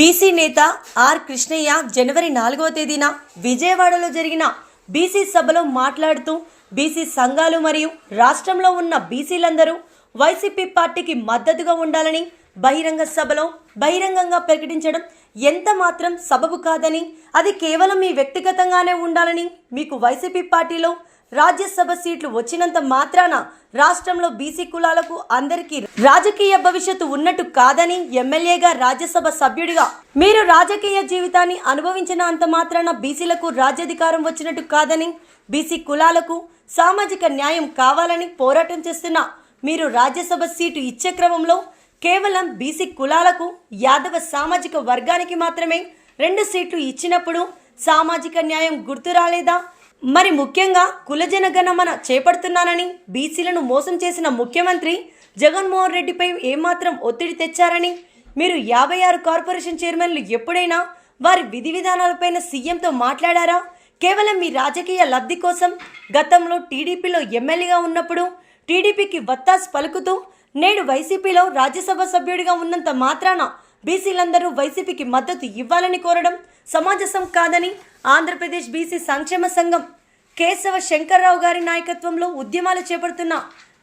BC నేత are Krishnaiah జనవరి 4వ తేదీన విజయవాడలో జరిగిన బీసీ సభలో మాట్లాడుతూ బీసీ సంఘాలు మరియు రాష్ట్రంలో ఉన్న బీసీలందరూ వైసీపీ పార్టీకి మద్దతుగా ఉండాలని బహిరంగ సభలో బహిరంగంగా ప్రకటించడం ఎంత మాత్రం సబబు కాదని, అది కేవలం మీ వ్యక్తిగతంగానే ఉండాలని, మీకు వైసీపీ పార్టీలో రాజ్యసభ సీట్లు వచ్చినంత మాత్రాన రాష్ట్రంలో బీసీ కులాలకు అందరికీ రాజకీయ భవిష్యత్తు ఉన్నట్టు కాదని, ఎమ్మెల్యేగా రాజ్యసభ సభ్యుడిగా మీరు రాజకీయ జీవితాన్ని అనుభవించిన అంత మాత్రాన బీసీలకు రాజ్యాధికారం వచ్చినట్టు కాదని, బీసీ కులాలకు సామాజిక న్యాయం కావాలని పోరాటం చేస్తున్న మీరు రాజ్యసభ సీటు ఇచ్చే క్రమంలో కేవలం బీసీ కులాలకు యాదవ సామాజిక వర్గానికి మాత్రమే 2 సీట్లు ఇచ్చినప్పుడు సామాజిక న్యాయం గుర్తు రాలేదా? మరి ముఖ్యంగా కులజనగణమన చేపడుతున్నానని బీసీలను మోసం చేసిన ముఖ్యమంత్రి జగన్మోహన్ రెడ్డిపై ఏమాత్రం ఒత్తిడి తెచ్చారని, మీరు 56 కార్పొరేషన్ చైర్మన్లు ఎప్పుడైనా వారి విధి విధానాలపైన సీఎంతో మాట్లాడారా? కేవలం మీ రాజకీయ లబ్ధి కోసం గతంలో టీడీపీలో ఎమ్మెల్యేగా ఉన్నప్పుడు టీడీపీకి వత్తాసు పలుకుతూ నేడు వైసీపీలో రాజ్యసభ సభ్యుడిగా ఉన్నంత మాత్రాన బీసీలందరూ వైసీపీకి మద్దతు ఇవ్వాలని కోరడం సమంజసం కాదని ఆంధ్రప్రదేశ్ బీసీ సంక్షేమ సంఘం కేశవ శంకర్రావు గారి నాయకత్వంలో ఉద్యమాలు చేపడుతున్న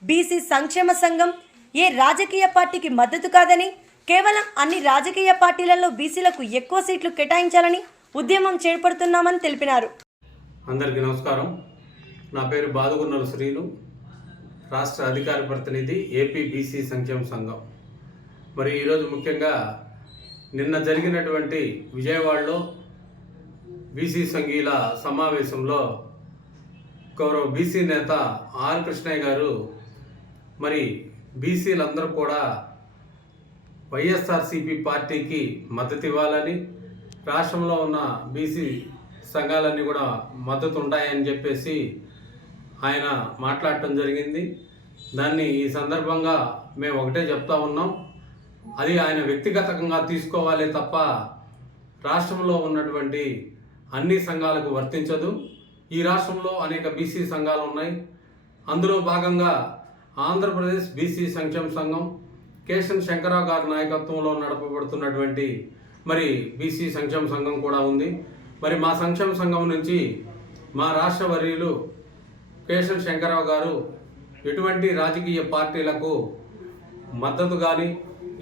బీసీ సంక్షేమ సంఘం ఏ రాజకీయ పార్టీకి మద్దతు కాదని, కేవలం అన్ని రాజకీయ పార్టీలలో బీసీలకు ఎక్కువ సీట్లు కేటాయించాలని ఉద్యమం చేపడుతున్నామని తెలిపినారు. అందరికీ నమస్కారం. నా పేరు బాదుగున్నల శ్రీను, రాష్ట్ర అధికార ప్రతినిధి ఏపీ బీసీ సంక్షేమ సంఘం. మరి ఈరోజు ముఖ్యంగా నిన్న జరిగినటువంటి విజయవాడలో బీసీ సంఘీల సమావేశంలో గౌరవ బీసీ నేత ఆర్ కృష్ణయ్య గారు మరి బీసీలందరూ కూడా వైఎస్ఆర్సీపీ పార్టీకి మద్దతు ఇవ్వాలని, రాష్ట్రంలో ఉన్న బీసీ సంఘాలన్నీ కూడా మద్దతు ఉంటాయని చెప్పేసి ఆయన మాట్లాడటం జరిగింది. దాన్ని ఈ సందర్భంగా మేము ఒకటే చెప్తా ఉన్నాం, అది ఆయన వ్యక్తిగతంగా తీసుకోవాలే తప్ప రాష్ట్రంలో ఉన్నటువంటి అన్ని సంఘాలకు వర్తించదు. ఈ రాష్ట్రంలో అనేక బీసీ సంఘాలు ఉన్నాయి. అందులో భాగంగా ఆంధ్రప్రదేశ్ బీసీ సంక్షేమ సంఘం కేశవ శంకర్రావు గారి నాయకత్వంలో నడపబడుతున్నటువంటి మరి బీసీ సంక్షేమ సంఘం కూడా ఉంది. మరి మా సంక్షేమ సంఘం నుంచి మా రాష్ట్ర వర్యులు కేశవ శంకర్రావు గారు ఎటువంటి రాజకీయ పార్టీలకు మద్దతు కానీ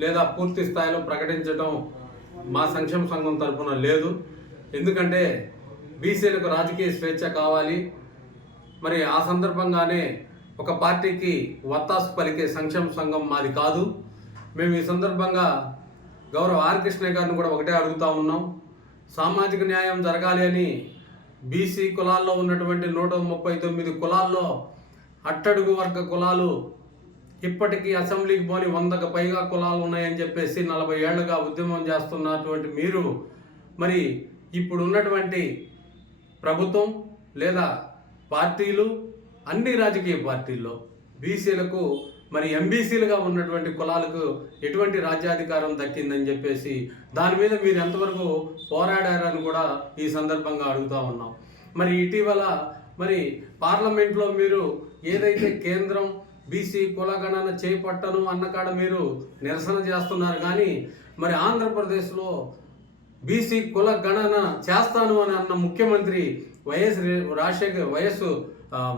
లేదా పూర్తి స్థాయిలో ప్రకటించడం మా సంక్షేమ సంఘం తరఫున లేదు. ఎందుకంటే బీసీలకు రాజకీయ స్వేచ్ఛ కావాలి. మరి ఆ సందర్భంగానే ఒక పార్టీకి వత్తాసు పలికే సంక్షేమ సంఘం మాది కాదు. మేము ఈ సందర్భంగా గౌరవ ఆర్ కృష్ణయ్య గారిని కూడా ఒకటే అడుగుతా ఉన్నాం, సామాజిక న్యాయం జరగాలి అని బీసీ కులాల్లో ఉన్నటువంటి 139 కులాల్లో అట్టడుగు వర్గ కులాలు ఇప్పటికీ అసెంబ్లీకి పోని 100కు పైగా కులాలు ఉన్నాయని చెప్పేసి 40 ఏళ్లుగా ఉద్యమం చేస్తున్నటువంటి మీరు మరి ఇప్పుడు ఉన్నటువంటి ప్రభుత్వం లేదా పార్టీలు అన్ని రాజకీయ పార్టీల్లో బీసీలకు మరి ఎంబీసీలుగా ఉన్నటువంటి కులాలకు ఎటువంటి రాజ్యాధికారం దక్కిందని చెప్పేసి దాని మీద మీరు ఎంతవరకు పోరాడారని కూడా ఈ సందర్భంగా అడుగుతా ఉన్నాం. మరి ఇటీవల మరి పార్లమెంట్లో మీరు ఏదైతే కేంద్రం బీసీ కులగణన చేపట్టను అన్నకాడ మీరు నిరసన చేస్తున్నారు, కానీ మరి ఆంధ్రప్రదేశ్లో బీసీ కుల గణన చేస్తాను అని అన్న ముఖ్యమంత్రి వైఎస్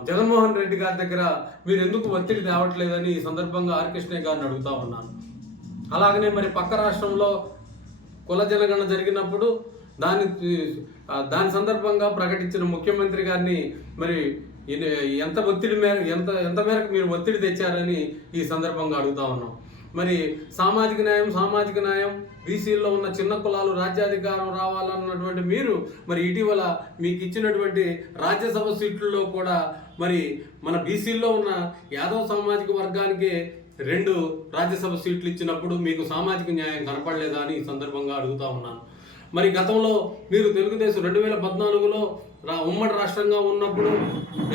జగన్మోహన్ రెడ్డి గారి దగ్గర మీరు ఎందుకు ఒత్తిడి తేవట్లేదని ఈ సందర్భంగా ఆర్ కృష్ణయ్య గారిని అడుగుతా ఉన్నాను. అలాగనే మరి పక్క రాష్ట్రంలో కుల జనగణన జరిగినప్పుడు దాని సందర్భంగా ప్రకటించిన ముఖ్యమంత్రి గారిని మరి ఎంత మేరకు మీరు ఒత్తిడి తెచ్చారని ఈ సందర్భంగా అడుగుతా ఉన్నాం. మరి సామాజిక న్యాయం బీసీల్లో ఉన్న చిన్న కులాలు రాజ్యాధికారం రావాలన్నటువంటి మీరు మరి ఇటీవల మీకు ఇచ్చినటువంటి రాజ్యసభ సీట్లలో కూడా మరి మన బీసీల్లో ఉన్న యాదవ సామాజిక వర్గానికి 2 రాజ్యసభ సీట్లు ఇచ్చినప్పుడు మీకు సామాజిక న్యాయం కనపడలేదా అని ఈ సందర్భంగా అడుగుతా ఉన్నాను. మరి గతంలో మీరు తెలుగుదేశం 2014లో ఉమ్మడి రాష్ట్రంగా ఉన్నప్పుడు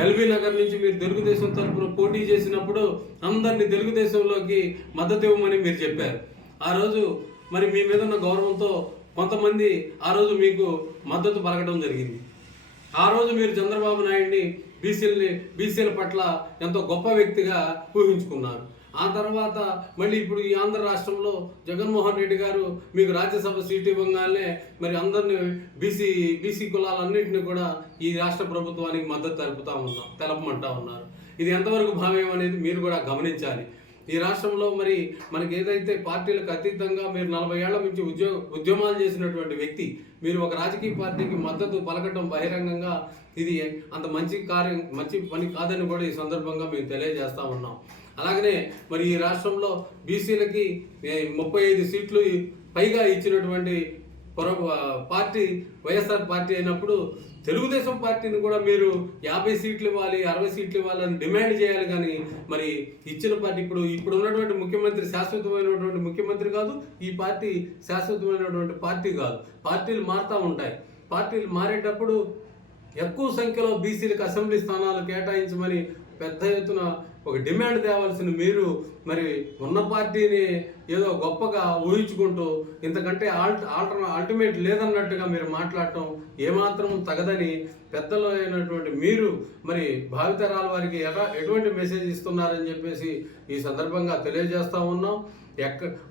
ఎల్బీ నగర్ నుంచి మీరు తెలుగుదేశం తరఫున పోటీ చేసినప్పుడు అందరినీ తెలుగుదేశంలోకి మద్దతు ఇవ్వమని మీరు చెప్పారు. ఆ రోజు మరి మీ మీద ఉన్న గౌరవంతో కొంతమంది ఆ రోజు మీకు మద్దతు పలకడం జరిగింది. ఆ రోజు మీరు చంద్రబాబు నాయుడిని బీసీల పట్ల ఎంతో గొప్ప వ్యక్తిగా ఊహించుకున్నారు. ఆ తర్వాత మళ్ళీ ఇప్పుడు ఈ ఆంధ్ర రాష్ట్రంలో జగన్మోహన్ రెడ్డి గారు మీకు రాజ్యసభ సీటు ఇవ్వగానే మరి అందరినీ బీసీ కులాలన్నింటినీ కూడా ఈ రాష్ట్ర ప్రభుత్వానికి మద్దతు తెలపమంటా ఉన్నారు. ఇది ఎంతవరకు భావ్యం అనేది మీరు కూడా గమనించాలి. ఈ రాష్ట్రంలో మరి మనకి ఏదైతే పార్టీలకు అతీతంగా మీరు 40 ఏళ్ల నుంచి ఉద్యమాలు చేసినటువంటి వ్యక్తి, మీరు ఒక రాజకీయ పార్టీకి మద్దతు పలకటం బహిరంగంగా ఇది అంత మంచి పని కాదని కూడా ఈ సందర్భంగా మేము తెలియజేస్తా ఉన్నాం. అలాగనే మరి ఈ రాష్ట్రంలో బీసీలకి 35 సీట్లు పైగా ఇచ్చినటువంటి పార్టీ వైఎస్ఆర్ పార్టీ అయినప్పుడు తెలుగుదేశం పార్టీని కూడా మీరు 50 సీట్లు ఇవ్వాలి, 60 సీట్లు ఇవ్వాలని డిమాండ్ చేయాలి. కానీ మరి ఇచ్చిన పార్టీ ఇప్పుడు ఉన్నటువంటి ముఖ్యమంత్రి శాశ్వతమైనటువంటి ముఖ్యమంత్రి కాదు, ఈ పార్టీ శాశ్వతమైనటువంటి పార్టీ కాదు. పార్టీలు మారుతూ ఉంటాయి. పార్టీలు మారేటప్పుడు ఎక్కువ సంఖ్యలో బీసీలకు అసెంబ్లీ స్థానాలు కేటాయించమని పెద్ద ఎత్తున ఒక డిమాండ్ తేవాల్సిన మీరు మరి ఉన్న పార్టీని ఏదో గొప్పగా ఊహించుకుంటూ ఇంతకంటే అల్టిమేట్ లేదన్నట్టుగా మీరు మాట్లాడటం ఏమాత్రం తగదని పెద్దలు అయినటువంటి మీరు మరి భావితరాల వారికి ఎటువంటి మెసేజ్ ఇస్తున్నారని చెప్పేసి ఈ సందర్భంగా తెలియజేస్తూ ఉన్నాం.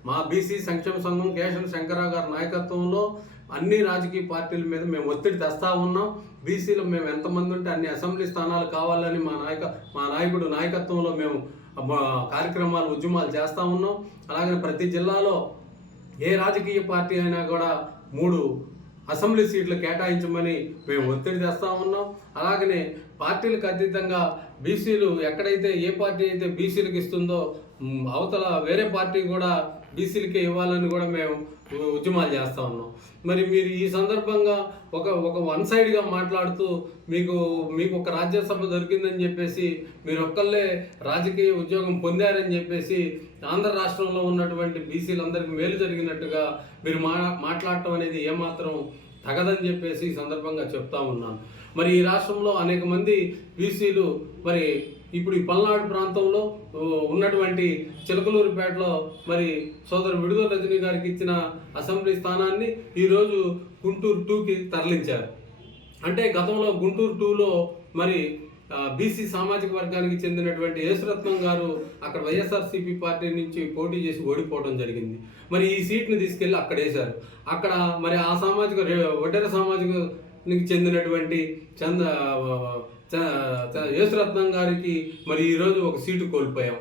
మా బీసీ సంక్షేమ సంఘం కేశవ శంకరరావు గారి నాయకత్వంలో అన్ని రాజకీయ పార్టీల మీద మేము ఒత్తిడి తెస్తా ఉన్నాం. బీసీలో మేము ఎంతమంది ఉంటే అన్ని అసెంబ్లీ స్థానాలు కావాలని మా నాయకుడు నాయకత్వంలో మేము కార్యక్రమాలు ఉద్యమాలు చేస్తూ ఉన్నాం. అలాగే ప్రతి జిల్లాలో ఏ రాజకీయ పార్టీ అయినా కూడా 3 అసెంబ్లీ సీట్లు కేటాయించమని మేము ఒత్తిడి తెస్తా ఉన్నాం. అలాగనే పార్టీలకు అతీతంగా బీసీలు ఎక్కడైతే ఏ పార్టీ అయితే బీసీలకు ఇస్తుందో అవతల వేరే పార్టీ కూడా బీసీలకే ఇవ్వాలని కూడా మేము ఉద్యమాలు చేస్తూ ఉన్నాం. మరి మీరు ఈ సందర్భంగా ఒక వన్ సైడ్గా మాట్లాడుతూ మీకు ఒక రాజ్యసభ దొరికిందని చెప్పేసి మీరు ఒక్కళ్ళే రాజకీయ ఉద్యోగం పొందారని చెప్పేసి ఆంధ్ర రాష్ట్రంలో ఉన్నటువంటి బీసీలందరికీ మేలు జరిగినట్టుగా మీరు మాట్లాడటం అనేది ఏమాత్రం తగదని చెప్పేసి ఈ సందర్భంగా చెప్తా ఉన్నాను. మరి ఈ రాష్ట్రంలో అనేక మంది బీసీలు మరి ఇప్పుడు ఈ పల్నాడు ప్రాంతంలో ఉన్నటువంటి చిలకలూరుపేటలో మరి సోదరు విడుదల రజనీ గారికి ఇచ్చిన అసెంబ్లీ స్థానాన్ని ఈరోజు గుంటూరు 2కి తరలించారు. అంటే గతంలో గుంటూరు 2లో మరి బీసీ సామాజిక వర్గానికి చెందినటువంటి యేసురత్నం గారు అక్కడ వైఎస్ఆర్సీపీ పార్టీ నుంచి పోటీ చేసి ఓడిపోవడం జరిగింది. మరి ఈ సీట్ని తీసుకెళ్ళి అక్కడ వేశారు. అక్కడ మరి ఆ వడ్డెర సామాజికానికి చెందినటువంటి యేసురత్నం గారికి మరి ఈరోజు ఒక సీటు కోల్పోయాం.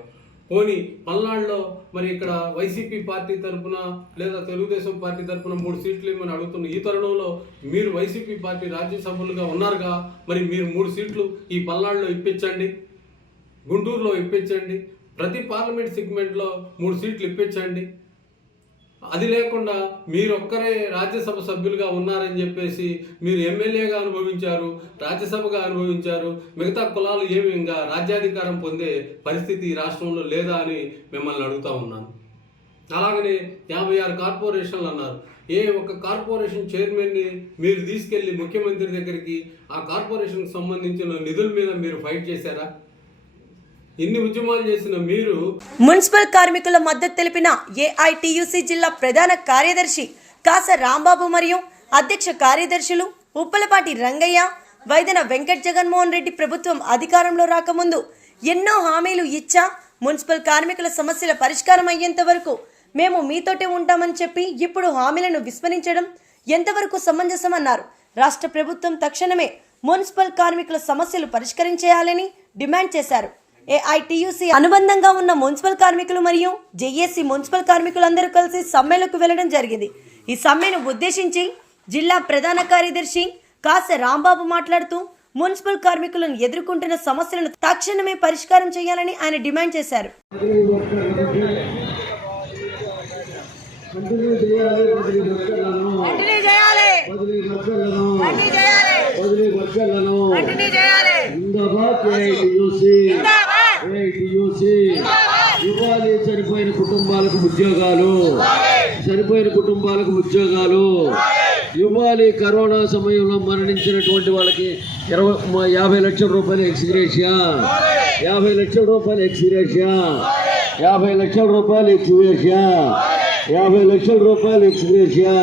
పోనీ పల్నాడులో మరి ఇక్కడ వైసీపీ పార్టీ తరఫున లేదా తెలుగుదేశం పార్టీ తరఫున 3 సీట్లు ఇవ్వమని అడుగుతున్న ఈ తరుణంలో మీరు వైసీపీ పార్టీ రాజ్యసభలుగా ఉన్నారుగా, మరి మీరు 3 సీట్లు ఈ పల్నాడులో ఇప్పించండి, గుంటూరులో ఇప్పించండి, ప్రతి పార్లమెంట్ సెగ్మెంట్లో 3 సీట్లు ఇప్పించండి. అది లేకుండా మీరొక్కరే రాజ్యసభ సభ్యులుగా ఉన్నారని చెప్పేసి మీరు ఎమ్మెల్యేగా అనుభవించారు, రాజ్యసభగా అనుభవించారు, మిగతా కులాలు ఏమి ఇంకా రాజ్యాధికారం పొందే పరిస్థితి ఈ రాష్ట్రంలో లేదా అని మిమ్మల్ని అడుగుతూ ఉన్నాను. అలాగనే 56 కార్పొరేషన్లు అన్నారు. ఏ ఒక్క కార్పొరేషన్ చైర్మన్ని మీరు తీసుకెళ్లి ముఖ్యమంత్రి దగ్గరికి ఆ కార్పొరేషన్కి సంబంధించిన నిధుల మీద మీరు ఫైట్ చేశారా? ఇన్ని ఉద్యమాలు చేసిన మీరు మున్సిపల్ కార్మికుల మద్దతు తెలిపిన ఏఐటియుసి జిల్లా ప్రధాన కార్యదర్శి కాస రాంబాబు మరియు అధ్యక్ష కార్యదర్శులు ఉప్పలపాటి రంగయ్య, వైదన వెంకట్ జగన్మోహన్ రెడ్డి ప్రభుత్వం అధికారంలో రాకముందు ఎన్నో హామీలు ఇచ్చా మున్సిపల్ కార్మికుల సమస్యల పరిష్కారం అయ్యేంత వరకు మేము మీతోటే ఉంటామని చెప్పి ఇప్పుడు హామీలను విస్మరించడం ఎంతవరకు సమంజసమన్నారు. రాష్ట్ర ప్రభుత్వం తక్షణమే మున్సిపల్ కార్మికుల సమస్యలు పరిష్కరించేయాలని డిమాండ్ చేశారు. ఏఐటియుసి అనుబంధంగా ఉన్న మున్సిపల్ కార్మికులు మరియు జేఏసీ మున్సిపల్ కార్మికులందరూ కలిసి సమ్మెలకు వెళ్లడం జరిగింది. ఈ సమ్మెను ఉద్దేశించి జిల్లా ప్రధాన కార్యదర్శి కాస రాంబాబు మాట్లాడుతూ మున్సిపల్ కార్మికులను ఎదుర్కొంటున్న సమస్యలను తక్షణమే పరిష్కారం చేయాలని ఆయన డిమాండ్ చేశారు. ఇవ్వాలి చనిపోయిన కుటుంబాలకు ఉద్యోగాలు ఇవ్వాలి. కరోనా సమయంలో మరణించినటువంటి వాళ్ళకి 50 లక్షల రూపాయల ఎక్స్గ్రేషియా, 50 లక్షల రూపాయల ఎక్స్గ్రేషియా, 50 లక్షల రూపాయల ఎక్స్గ్రేషియా, 50 లక్షల రూపాయల ఎక్స్గ్రేషియా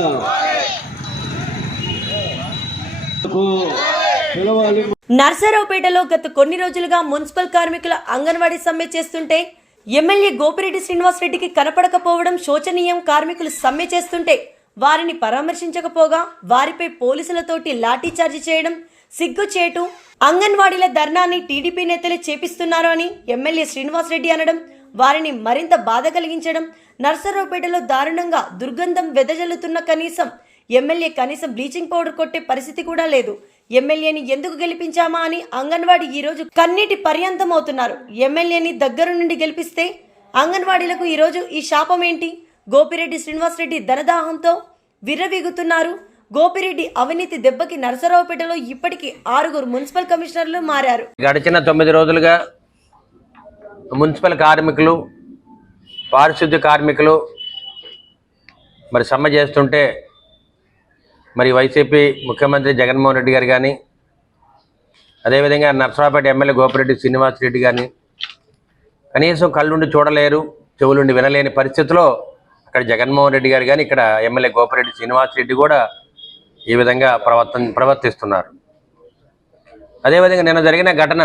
పిలవాలి. నర్సరావుపేటలో గత కొన్ని రోజులుగా మున్సిపల్ కార్మికుల అంగన్వాడీ సమ్మె చేస్తుంటే ఎమ్మెల్యే గోపిరెడ్డి శ్రీనివాసరెడ్డికి కనపడకపోవడం శోచనీయం. కార్మికులు సమ్మె చేస్తుంటే వారిని పరామర్శించకపోగా వారిపై పోలీసులతోటి లాఠీచార్జి చేయడం సిగ్గుచేటు. అంగన్వాడీల ధర్నాన్ని టీడీపీ నేతలే చేపిస్తున్నారు అని ఎమ్మెల్యే శ్రీనివాసరెడ్డి అనడం వారిని మరింత బాధ కలిగించడం. నర్సరావుపేటలో దారుణంగా దుర్గంధం వెదజల్లుతున్న ఎమ్మెల్యే కనీసం బ్లీచింగ్ పౌడర్ కొట్టే పరిస్థితి కూడా లేదు. ఎమ్మెల్యేని ఎందుకు గెలిపించామా అని అంగన్వాడీ ఈరోజు కన్నీటి పర్యంతం అవుతున్నారు. ఎమ్మెల్యేని దగ్గర నుండి గెలిపిస్తే అంగన్వాడీలకు ఈరోజు ఈ శాపం ఏంటి? గోపిరెడ్డి శ్రీనివాసరెడ్డి ధనదాహంతో విర్రవీగుతున్నారు. గోపిరెడ్డి అవినీతి దెబ్బకి నరసరావుపేటలో ఇప్పటికీ 6 మున్సిపల్ కమిషనర్లు మారారు. గడిచిన 9 రోజులుగా మున్సిపల్ కార్మికులు, పారిశుద్ధ్య కార్మికులు మరి సమ్మె చేస్తుంటే మరి వైసీపీ ముఖ్యమంత్రి జగన్మోహన్ రెడ్డి గారు కానీ, అదేవిధంగా నర్సరావుపేట ఎమ్మెల్యే గోపిరెడ్డి శ్రీనివాసరెడ్డి కానీ కనీసం కళ్ళుండి చూడలేరు, చెవులుండి వినలేని పరిస్థితిలో అక్కడ జగన్మోహన్ రెడ్డి గారు కానీ, ఇక్కడ ఎమ్మెల్యే గోపిరెడ్డి శ్రీనివాసరెడ్డి కూడా ఈ విధంగా ప్రవర్తిస్తున్నారు. అదేవిధంగా నిన్న జరిగిన ఘటన,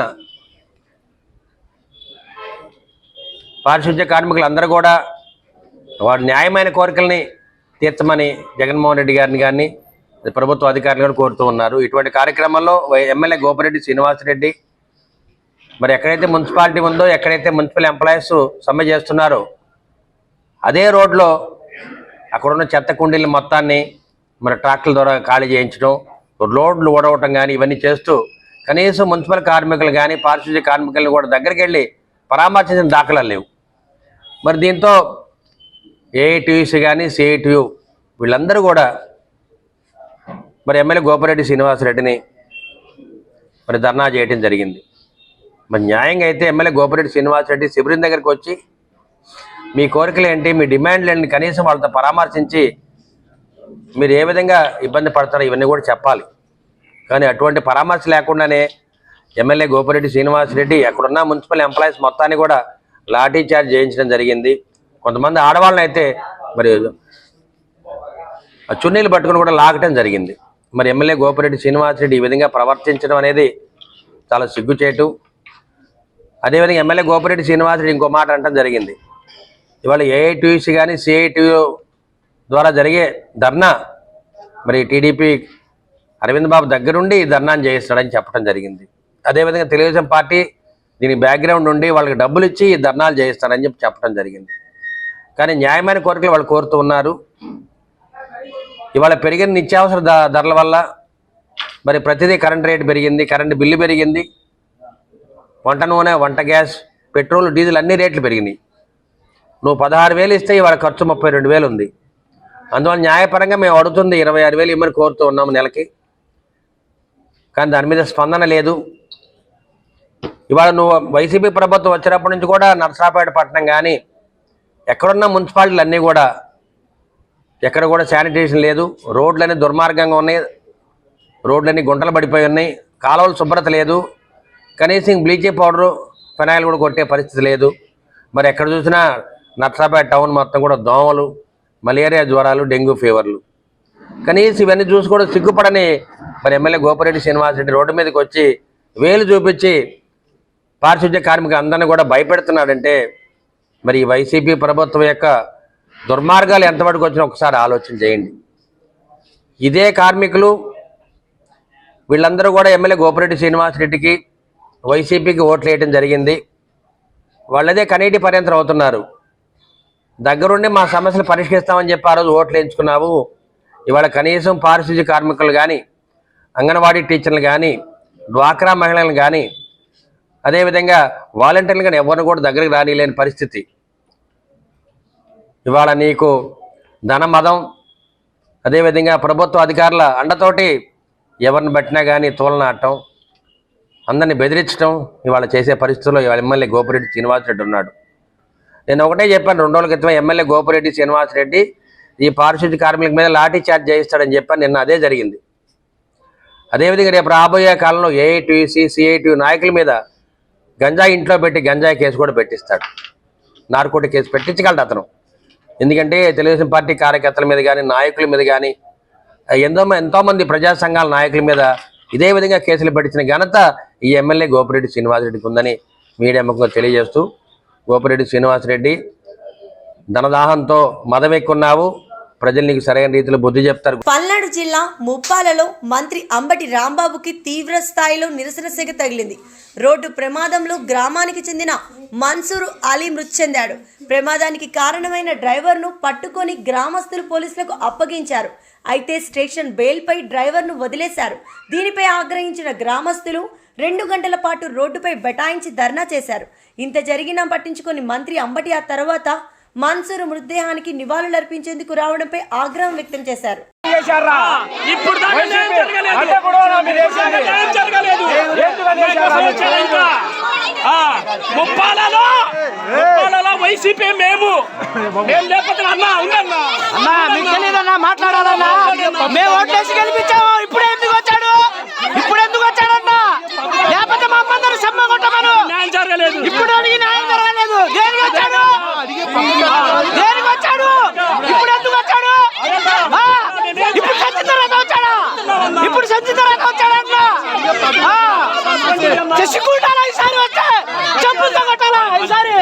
పారిశుద్ధ్య కార్మికులందరూ కూడా వారి న్యాయమైన కోరికల్ని తీర్చమని జగన్మోహన్ రెడ్డి గారిని కానీ ప్రభుత్వ అధికారులు కూడా కోరుతూ ఉన్నారు. ఇటువంటి కార్యక్రమంలో ఎమ్మెల్యే గోపిరెడ్డి శ్రీనివాసరెడ్డి మరి ఎక్కడైతే మున్సిపాలిటీ ఉందో, ఎక్కడైతే మున్సిపల్ ఎంప్లాయీస్ సమ్మె చేస్తున్నారో అదే రోడ్లో అక్కడున్న చెత్త కుండీల మొత్తాన్ని మరి ట్రాక్టర్ల ద్వారా ఖాళీ చేయించడం, రోడ్లు ఊడవటం కానీ ఇవన్నీ చేస్తూ కనీసం మున్సిపల్ కార్మికులు కానీ పారిశుద్ధ్య కార్మికులను కూడా దగ్గరికి వెళ్ళి పరామర్శించిన దాఖలాలు లేవు. మరి దీంతో ఏఐటీయూసీ కానీ సిఐటియు వీళ్ళందరూ కూడా మరి ఎమ్మెల్యే గోపిరెడ్డి శ్రీనివాసరెడ్డిని మరి ధర్నా చేయడం జరిగింది. మరి న్యాయంగా అయితే ఎమ్మెల్యే గోపిరెడ్డి శ్రీనివాసరెడ్డి శిబిరం దగ్గరికి వచ్చి మీ కోరికలు ఏంటి, మీ డిమాండ్లు ఏంటి, కనీసం వాళ్ళతో పరామర్శించి మీరు ఏ విధంగా ఇబ్బంది పడతారో ఇవన్నీ కూడా చెప్పాలి. కానీ అటువంటి పరామర్శ లేకుండానే ఎమ్మెల్యే గోపిరెడ్డి శ్రీనివాసరెడ్డి అక్కడున్న మున్సిపల్ ఎంప్లాయీస్ మొత్తాన్ని కూడా లాఠీ చార్జ్ చేయించడం జరిగింది. కొంతమంది ఆడవాళ్ళని అయితే మరి చున్నీలు పట్టుకుని కూడా లాగటం జరిగింది. మరి ఎమ్మెల్యే గోపిరెడ్డి శ్రీనివాసరెడ్డి ఈ విధంగా ప్రవర్తించడం అనేది చాలా సిగ్గుచేటు. అదేవిధంగా ఎమ్మెల్యే గోపిరెడ్డి శ్రీనివాసరెడ్డి ఇంకో మాట అనడం జరిగింది, ఇవాళ ఏఐటీయూసీ కానీ సిఐటియు ద్వారా జరిగే ధర్నా మరి టీడీపీ అరవింద్ బాబు దగ్గరుండి ధర్నాన్ని చేయిస్తాడని చెప్పడం జరిగింది. అదేవిధంగా తెలుగుదేశం పార్టీ దీని బ్యాక్గ్రౌండ్ నుండి వాళ్ళకి డబ్బులు ఇచ్చి ధర్నాలు చేయిస్తాడని చెప్పడం జరిగింది. కానీ న్యాయమైన కోరికలు వాళ్ళు కోరుతూ ఉన్నారు. ఇవాళ పెరిగిన నిత్యావసర ధరల వల్ల మరి ప్రతిదీ కరెంట్ రేటు పెరిగింది, కరెంటు బిల్లు పెరిగింది, వంట నూనె, వంట గ్యాస్, పెట్రోల్, డీజిల్ అన్ని రేట్లు పెరిగినాయి. నువ్వు 16,000 ఇస్తే ఇవాళ ఖర్చు 32,000 ఉంది. అందువల్ల న్యాయపరంగా మేము అడుగుతుంది 26,000 ఇమ్మని కోరుతూ ఉన్నాము నెలకి. కానీ దాని మీద స్పందన లేదు. ఇవాళ నువ్వు వైసీపీ ప్రభుత్వం వచ్చినప్పటి నుంచి కూడా నర్సరావుపేట పట్టణం కానీ ఎక్కడున్న మున్సిపాలిటీలు అన్నీ కూడా ఎక్కడ కూడా శానిటేషన్ లేదు, రోడ్లన్నీ దుర్మార్గంగా ఉన్నాయి, రోడ్లన్నీ గుంటలు పడిపోయి ఉన్నాయి, కాలువలు శుభ్రత లేదు, కనీసం బ్లీచింగ్ పౌడరు ఫెనాయిల్ కూడా కొట్టే పరిస్థితి లేదు. మరి ఎక్కడ చూసినా నర్సరావుపేట టౌన్ మొత్తం కూడా దోమలు, మలేరియా జ్వరాలు, డెంగ్యూ ఫీవర్లు. కనీసం ఇవన్నీ చూసి కూడా సిగ్గుపడని మరి ఎమ్మెల్యే గోపిరెడ్డి శ్రీనివాసరెడ్డి రోడ్డు మీదకి వచ్చి వేలు చూపించి పారిశుద్ధ్య కార్మికులు అందరినీ కూడా భయపెడుతున్నాడంటే మరి ఈ వైసీపీ ప్రభుత్వం యొక్క దుర్మార్గాలు ఎంతవరకు వచ్చినా ఒకసారి ఆలోచన చేయండి. ఇదే కార్మికులు వీళ్ళందరూ కూడా ఎమ్మెల్యే గోపిరెడ్డి శ్రీనివాసరెడ్డికి వైసీపీకి ఓట్లు వేయడం జరిగింది. వాళ్ళదే కనీటి పర్యంతం అవుతున్నారు. దగ్గరుండి మా సమస్యలు పరిష్కరిస్తామని చెప్పి ఆ రోజు ఓట్లు వేయించుకున్నావు. ఇవాళ కనీసం పారిశుద్ధ్య కార్మికులు కానీ, అంగన్వాడీ టీచర్లు కానీ, డ్వాక్రా మహిళలు కానీ, అదేవిధంగా వాలంటీర్లు కానీ ఎవరిని కూడా దగ్గరికి రానిలేని పరిస్థితి. ఇవాళ నీకు ధనమదం, అదేవిధంగా ప్రభుత్వ అధికారుల అండతోటి ఎవరిని బట్టినా కానీ తోలనాటం, అందరినీ బెదిరించడం ఇవాళ చేసే పరిస్థితుల్లో ఇవాళ ఎమ్మెల్యే గోపిరెడ్డి శ్రీనివాసరెడ్డి ఉన్నాడు. నేను ఒకటే చెప్పాను, 2 రోజుల క్రితం ఎమ్మెల్యే గోపిరెడ్డి శ్రీనివాసరెడ్డి ఈ పారిశుద్ధ్య కార్మికుల మీద లాఠీ చార్జ్ చేయిస్తాడని చెప్పాను. నిన్న అదే జరిగింది. అదేవిధంగా రేపు రాబోయే కాలంలో ఏఐటీయూసీ, సిఐటియు నాయకుల మీద గంజాయి ఇంట్లో పెట్టి గంజాయి కేసు కూడా పెట్టిస్తాడు, నార్కోటిక్ కేసు పెట్టించగలడు అతను. ఎందుకంటే తెలుగుదేశం పార్టీ కార్యకర్తల మీద కానీ, నాయకుల మీద కానీ, ఎంతోమంది ప్రజా సంఘాల నాయకుల మీద ఇదే విధంగా కేసులు పెట్టించిన ఘనత ఈ ఎమ్మెల్యే గోపిరెడ్డి శ్రీనివాసరెడ్డికి ఉందని మీడియా ముఖంగా తెలియజేస్తూ, గోపిరెడ్డి శ్రీనివాసరెడ్డి, ధనదాహంతో మదమెక్కున్నావు, ప్రజలు నీకు సరైన రీతిలో బుద్ధి చెప్తారు. పల్నాడు జిల్లా ముప్పాలలో మంత్రి అంబటి రాంబాబుకి తీవ్ర స్థాయిలో నిరసన సెగ తగిలింది. రోడ్డు ప్రమాదంలో గ్రామానికి చెందిన మన్సూరు అలీ మృతి చెందాడు. ప్రమాదానికి కారణమైన డ్రైవర్ను పట్టుకొని గ్రామస్తులు పోలీసులకు అప్పగించారు. అయితే స్టేషన్ బెయిల్పై డ్రైవర్ను వదిలేశారు. దీనిపై ఆగ్రహించిన గ్రామస్తులు 2 గంటల పాటు రోడ్డుపై బైఠాయించి ధర్నా చేశారు. ఇంత జరిగినా పట్టించుకొని మంత్రి అంబటి ఆ తర్వాత మన్సూరు మృతదేహానికి నివాళులర్పించేందుకు రావడంపై ఆగ్రహం వ్యక్తం చేశారు. వైసీపీ మేము లేకపోతే మాట్లాడాలన్నా మేము ఓట్లేసి గెలిపించాము. ఇప్పుడు ఎందుకు వచ్చాడు లేకపోతే మా అమ్మందరూ సమ్మ కొట్టమను. ఇప్పుడు న్యాయం జరగలేదు. దేనికి వచ్చాడు ఇప్పుడు ఎందుకు వచ్చాడు? ఇప్పుడు సంచి తర్వాత వచ్చాడా చచ్చికుంటారా? ఈసారి వచ్చే చెప్పులతో కొట్టాలా? ఈసారి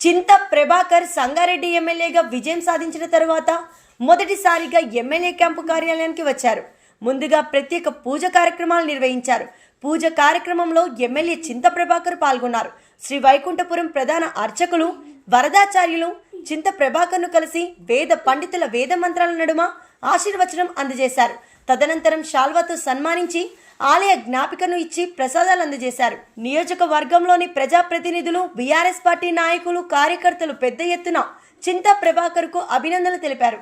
చింత ప్రభాకర్ సంగారెడ్డి ఎమ్మెల్యేగా విజయం సాధించిన తర్వాత మొదటిసారిగా ఎమ్మెల్యే క్యాంపు కార్యాలయానికి వచ్చారు. ముందుగా ప్రత్యేక పూజ కార్యక్రమాలు నిర్వహించారు. పూజ కార్యక్రమంలో ఎమ్మెల్యే చింత ప్రభాకర్ పాల్గొన్నారు. శ్రీ వైకుంఠపురం ప్రధాన అర్చకులు వరదాచార్యులు చింత ప్రభాకర్ను కలిసి వేద పండితుల వేద మంత్రాల నడుమ ఆశీర్వచనం అందజేశారు. తదనంతరం శాల్వాతో సన్మానించి ఆలయ జ్ఞాపికను ఇచ్చి ప్రసాదాలు అందజేశారు. నియోజకవర్గంలోని ప్రజాప్రతినిధులు, బీఆర్ఎస్ పార్టీ నాయకులు, కార్యకర్తలు పెద్ద ఎత్తున చింత ప్రభాకర్ కు అభినందనలు తెలిపారు.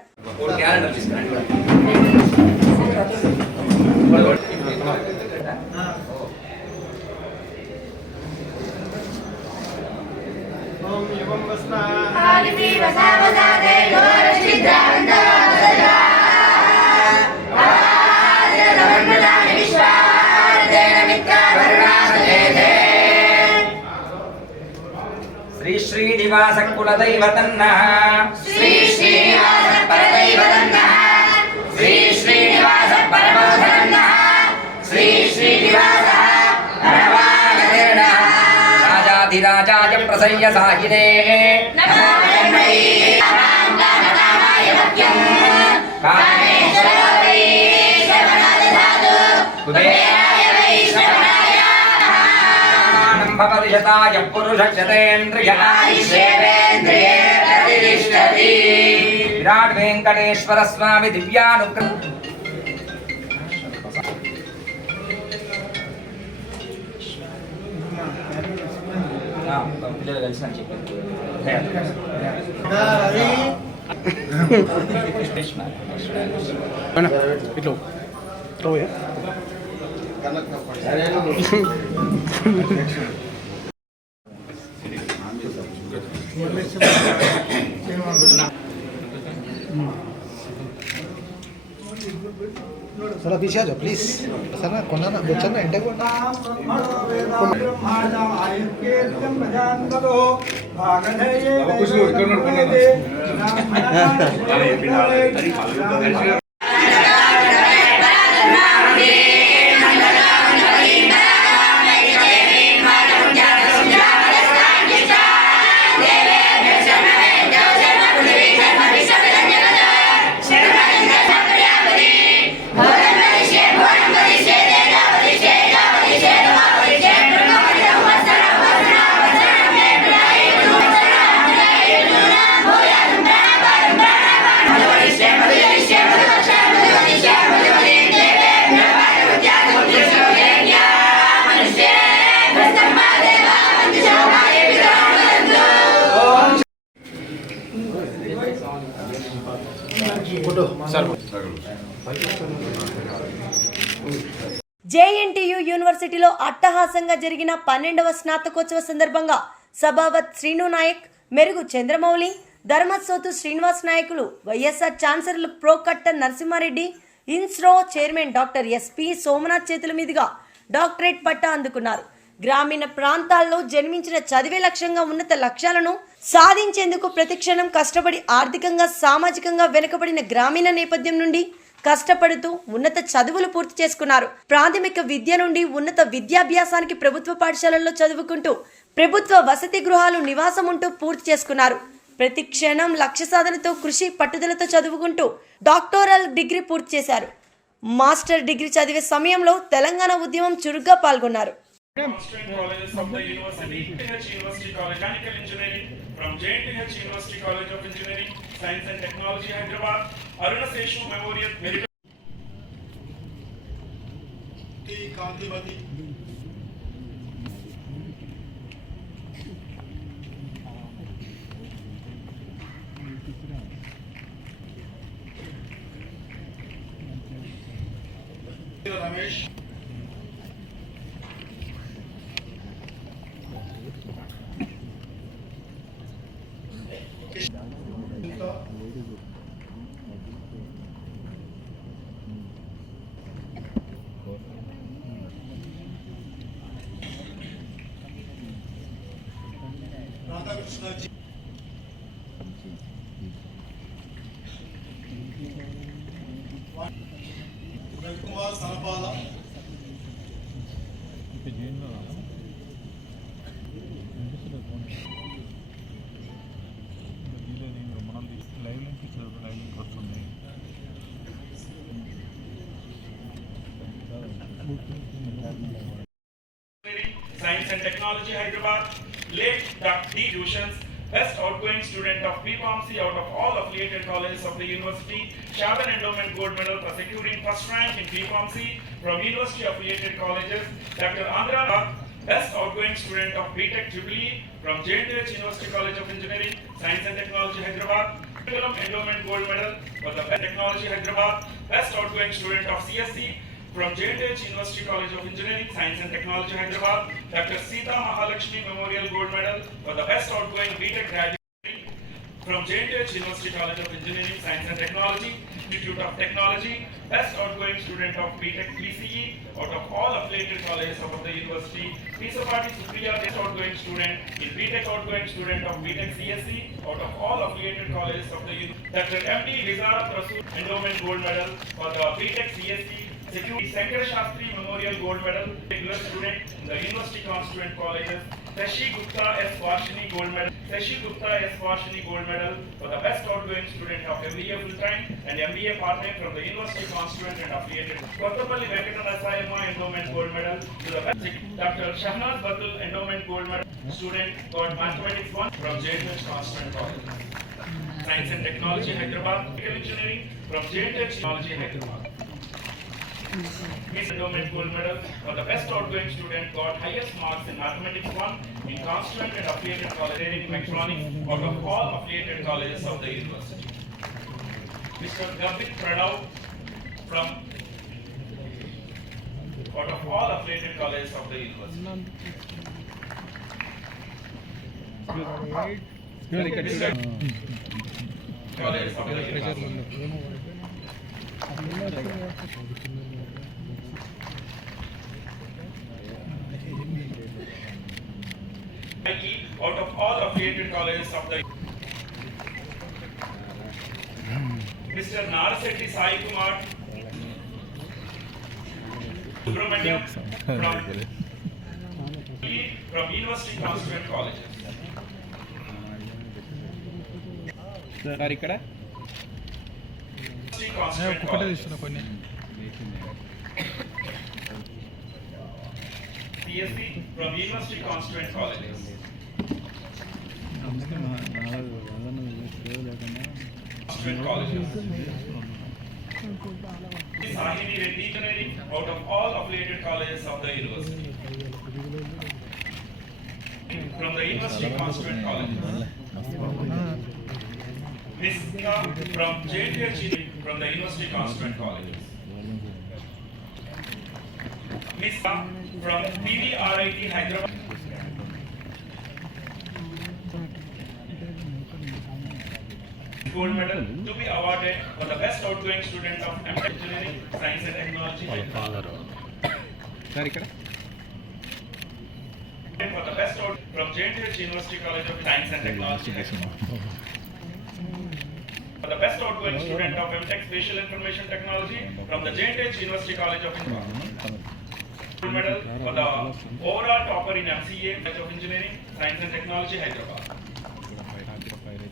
శ్రీ శ్రీనివాస కులదైవతన్నః శ్రీ శ్రీనివాస పరదైవతన్నః శ్రీ శ్రీనివాస పరమోధనన్నః శ్రీ శ్రీనివాస పరమాగతిర్నః రాజాధిరాజాయ ప్రసయ్య సాహినే నమో బ్రహ్మై రామనామాయ ముఖ్యం Kameshwara why శ్రవణాద Dhatu కుబేరాయ why శ్రవణాయ భవతిశతాయ పురుషక్షతేంద్రియ ఆయుష్యేంద్రియే ప్రతిష్ఠతి. Virat Venkateswara స్వామి దివ్యానుగ్రహం. పిల్లలు కలిసి అని చెప్పి थोड़ा पीछे आ जाओ प्लीज सर ना कोना ना बच्चा ना एंटर को జేఎన్టీయూ యూనివర్సిటీలో అట్టహాసంగా జరిగిన 12వ స్నాతకోత్సవ సందర్భంగా సభావత్ శ్రీను నాయక్, మెరుగు చంద్రమౌళి, ధర్మసోతు శ్రీనివాస్ నాయకులు, YSR chancellor pro Kattar Narasimhareddy, ISRO chairman doctor SP Somanath చేతుల మీదుగా డాక్టరేట్ పట్టా అందుకున్నారు. గ్రామీణ ప్రాంతాల్లో జన్మించిన చదివే లక్ష్యంగా ఉన్నత లక్ష్యాలను సాధించేందుకు ప్రతిక్షణం కష్టపడి ఆర్థికంగా, సామాజికంగా వెనుకబడిన గ్రామీణ నేపథ్యం నుండి కష్టపడుతూ ఉన్నత చదువులు పూర్తి చేసుకున్నారు. ప్రాథమిక విద్య నుండి ఉన్నత విద్యాభ్యాసానికి ప్రభుత్వ పాఠశాలల్లో చదువుకుంటూ ప్రభుత్వ వసతి గృహాలు నివాసం ఉంటూ పూర్తి చేసుకున్నారు. ప్రతి క్షణం లక్ష్య సాధనతో కృషి పట్టుదలతో చదువుకుంటూ డాక్టోరల్ డిగ్రీ పూర్తి చేశారు. మాస్టర్ డిగ్రీ చదివే సమయంలో తెలంగాణ ఉద్యమం చురుగ్గా పాల్గొన్నారు. Constituent colleges of the university, JNTH University College, Mechanical Engineering from JNTH University College of Engineering, Science and Technology, Hyderabad, Aruna Seshu Memorial Merit. Kantimati. Ramesh. Kumar Sanapala. Science and Technology, Hyderabad. Late Dr. D. Dushan's best outgoing student of PPOMC out of all affiliated colleges of the university. Shaban Endowment Gold Medal for securing first rank in PPOMC from university affiliated colleges. Dr. Andhra, best outgoing student of BTech Jubilee from JNTH University College of Engineering, Science and Technology, Hyderabad. Endowment Gold Medal for the best technology, Hyderabad. Best outgoing student of CSC from JNTH University College of Engineering, Science and Technology, Hyderabad. Dr. Sita Mahalakshmi Memorial Gold Medal for the best outgoing BTech graduate from JNTH University College of Engineering, Science and Technology, Institute of Technology. Best outgoing student of BTech PCE out of all affiliated colleges of the university. Pisapati Supriya, best outgoing student in BTech outgoing student of BTech CSC out of all affiliated colleges of the university. Dr. M.D. Vizara Prasood Endowment Gold Medal for the BTech CSC. Security Shankar Shastri Memorial Gold Medal, regular student in the University Constituent Colleges. Sashi Gupta S. Varshini Gold Medal. Sashi Gupta S. Varshini Gold Medal for the best outgoing student of MBA full-time and MBA part-time from the University Constituent and affiliated. Kottapalli Venkatana Sayama Endowment Gold Medal to the best. Dr. Shahnaz Batul Endowment Gold Medal student got Mathematics 1 from JNTH Constituent College. Science and Technology, Hyderabad. Mechanical Engineering from JNTH Technology, Hyderabad. Miss Endowment Gold Medal for the best outgoing student got highest marks in Mathematics 1 in Constituent and affiliated college in Mechatronics out of all affiliated colleges of the university. Mr. Gavit Pranav from out of all affiliated colleges of the university. Mr. Colleges of the university. Out of all affiliated colleges of the Mr. Narasetti Sai Kumar Subramaniam from University Constituent Colleges. University Constituent Colleges. CSC from University Constituent Colleges. Constituent Colleges. Sahini Reddy Engineering out of all affiliated colleges of the university. From the University Constituent Colleges. Miss Sika from JNTH from the University Constituent Colleges. Miss from PVRIT Hyderabad. Gold medal to be awarded for the best outgoing student of Engineering, Science and Technology. For the best out from JNTH University College of Science and Technology. For the best outgoing student of MTech Spatial Information Technology from the JNTH University College of Engineering. Gold medal for the overall topper in MCA College of Engineering, Science and Technology, Hyderabad.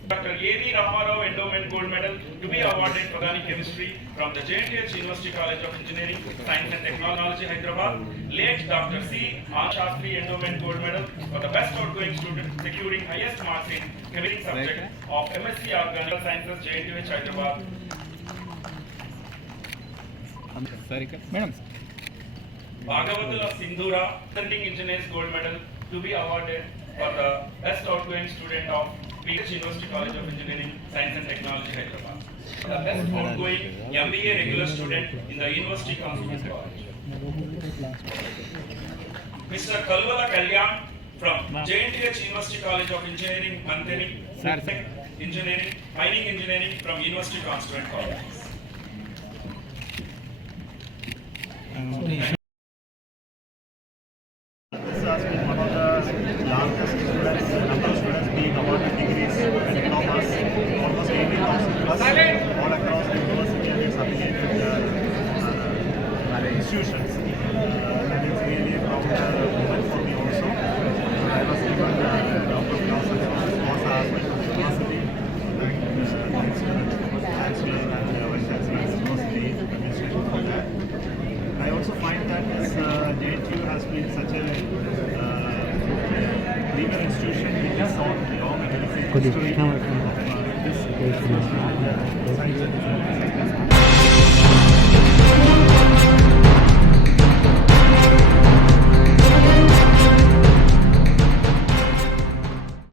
Dr. A.V. Ramarao Endowment Gold Medal to be awarded for Organic Chemistry from the JNTH University College of Engineering, Science and Technology, Hyderabad. Late Dr. C. R. Shastri Endowment Gold Medal for the best outgoing student securing highest marks in chemistry subject of MSc Organic Sciences, JNTH, Hyderabad. Bhagavatula Sindhura, Presenting Engineers Gold Medal to be awarded for the best outgoing student of PH University College of Engineering, Science and Technology, Hyderabad. The best outgoing MBA regular student in the University Council College. Mr. Kalvala Kalyan from JNTH University College of Engineering, Manteni, Engineering, Mining Engineering from University Constituent College. This has been one of the largest students, number of students being awarded degrees in commerce, almost 80,000 plus all across the university and its affiliated institutions. That is really a proud moment for me also. I was given Dr. Clausen was husband of the university, Vice Chancellor and Vice Chancellor of the University Administration for that. I also find that this JNTU has been such a premier institution with its own long and history of this